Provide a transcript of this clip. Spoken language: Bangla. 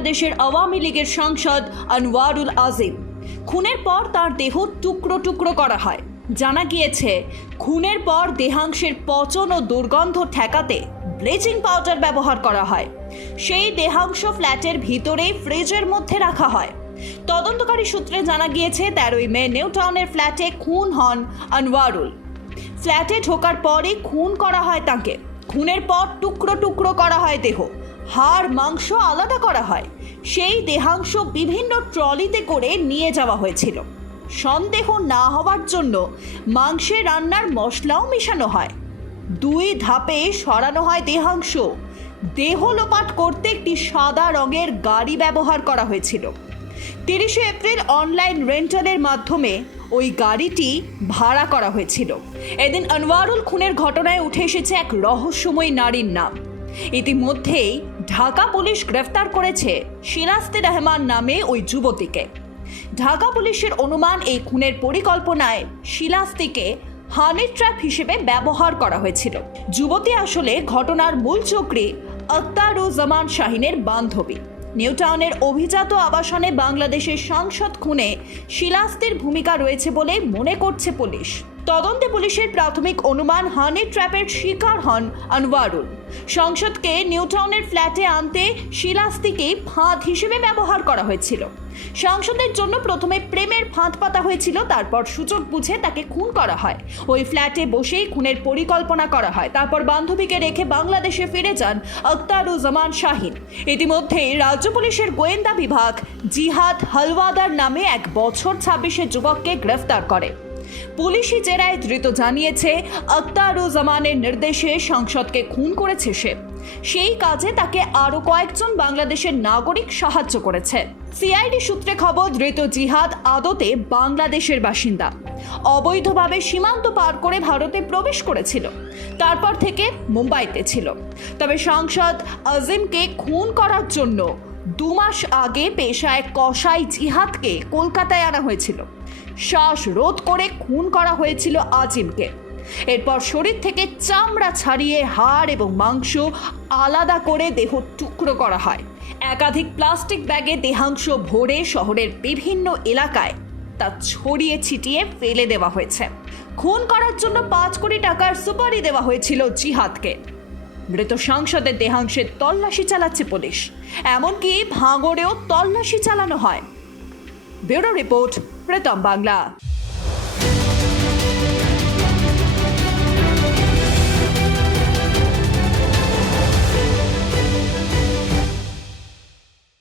বাংলাদেশের আওয়ামী লীগের সাংসদ আনোয়ারুল আজিম। খুনের পর তার দেহ টুকরো টুকরো করা হয়। জানা গিয়েছে, খুনের পর দেহাংশের পচন ও দুর্গন্ধ ঠেকাতে ব্লিচিং পাউডার ব্যবহার করা হয়। সেই দেহাংশ ফ্ল্যাটের ভিতরেই ফ্রিজের মধ্যে রাখা হয়। তদন্তকারী সূত্রে জানা গিয়েছে, তেরোই মে নিউ টাউনের ফ্ল্যাটে খুন হন আনোয়ারুল। ফ্ল্যাটে ঢোকার পরে খুন করা হয় তাকে। খুনের পর টুকরো টুকরো করা হয় দেহ। হাড়, মাংস আলাদা করা হয়। সেই দেহাংশ বিভিন্ন ট্রলিতে করে নিয়ে যাওয়া হয়েছিল। সন্দেহ না হওয়ার জন্য মাংসে রান্নার মশলাও মেশানো হয়। দুই ধাপে সরানো হয় দেহাংশ। দেহ লোপাট করতে একটি সাদা রঙের গাড়ি ব্যবহার করা হয়েছিল। তিরিশে এপ্রিল অনলাইন রেন্টালের মাধ্যমে ওই গাড়িটি ভাড়া করা হয়েছিল। এদিন আনোয়ারুল খুনের ঘটনায় উঠে এসেছে এক রহস্যময় নারীর নাম। ইতিমধ্যেই ঢাকা পুলিশ গ্রেফতার করেছে শিলাস্তে রহমান নামে ওই যুবতীকে। ঢাকা পুলিশের অনুমান এই খুনের পরিকল্পনায় শিলাস্তিকে হানি ট্র্যাপ হিসেবে ব্যবহার করা হয়েছিল। যুবতী আসলে ঘটনার মূল চক্রী আক্তারুজ্জামান শাহিনের বান্ধবী। নিউটাউনের অভিজাত আবাসনে বাংলাদেশের সাংসদ খুনে শিলাস্তির ভূমিকা রয়েছে বলে মনে করছে পুলিশ। তদন্তে পুলিশের প্রাথমিক অনুমান হানি ট্র্যাপের শিকার হন আনোয়ারুল। সংসদকে নিউটাউনের ফ্ল্যাটে আনতে শিলাস্তিকে ফাঁদ হিসেবে ব্যবহার করা হয়েছিল। সংসদের জন্য প্রথমে প্রেমের ফাঁদ পাতা হয়েছিল, তারপর সুযোগ বুঝে তাকে খুন করা হয়। ওই ফ্ল্যাটে বসেই খুনের পরিকল্পনা করা হয়। তারপর বান্ধবীকে রেখে বাংলাদেশে ফিরে যান আক্তারুজ্জামান শাহিন। ইতিমধ্যেই রাজ্য পুলিশের গোয়েন্দা বিভাগ জিহাদ হালওয়াদার নামে এক বছর ছাব্বিশে যুবককে গ্রেফতার করে। পুলিশি জেরায় ধৃত জানিয়েছে আক্তারুজ্জামানের নির্দেশে সংসদকে খুন করেছে সে। সেই কাজে তাকে আরও কয়েকজন বাংলাদেশের নাগরিক সাহায্য করেছে। সিআইডি সূত্রে খবর, ধৃত জিহাদ আদতে বাংলাদেশের বাসিন্দা। অবৈধভাবে সীমান্ত পার করে ভারতে প্রবেশ করেছিল। তারপর থেকে মুম্বাইতে ছিল। তবে সাংসদ আজিমকে খুন করার জন্য দু মাস আগে পেশায় কসাই জিহাদকে কলকাতায় আনা হয়েছিল। শ্বাস রোধ করে খুন করা হয়েছিল আজিমকে। এরপর শরীর থেকে চামড়া ছাড়িয়ে হাড় এবং মাংস আলাদা করে দেহ টুকরো করা হয়। একাধিক প্লাস্টিক ব্যাগে দেহাংশ ভরে শহরের বিভিন্ন এলাকায় তা ছড়িয়ে ছিটিয়ে ফেলে দেওয়া হয়েছে। খুন করার জন্য পাঁচ কোটি টাকার সুপারি দেওয়া হয়েছিল জিহাদকে। মৃত সাংসদের দেহাংশের তল্লাশি চালাচ্ছে পুলিশ। এমনকি ভাঙড়েও তল্লাশি চালানো হয়। Bureau report Pritam Bangla.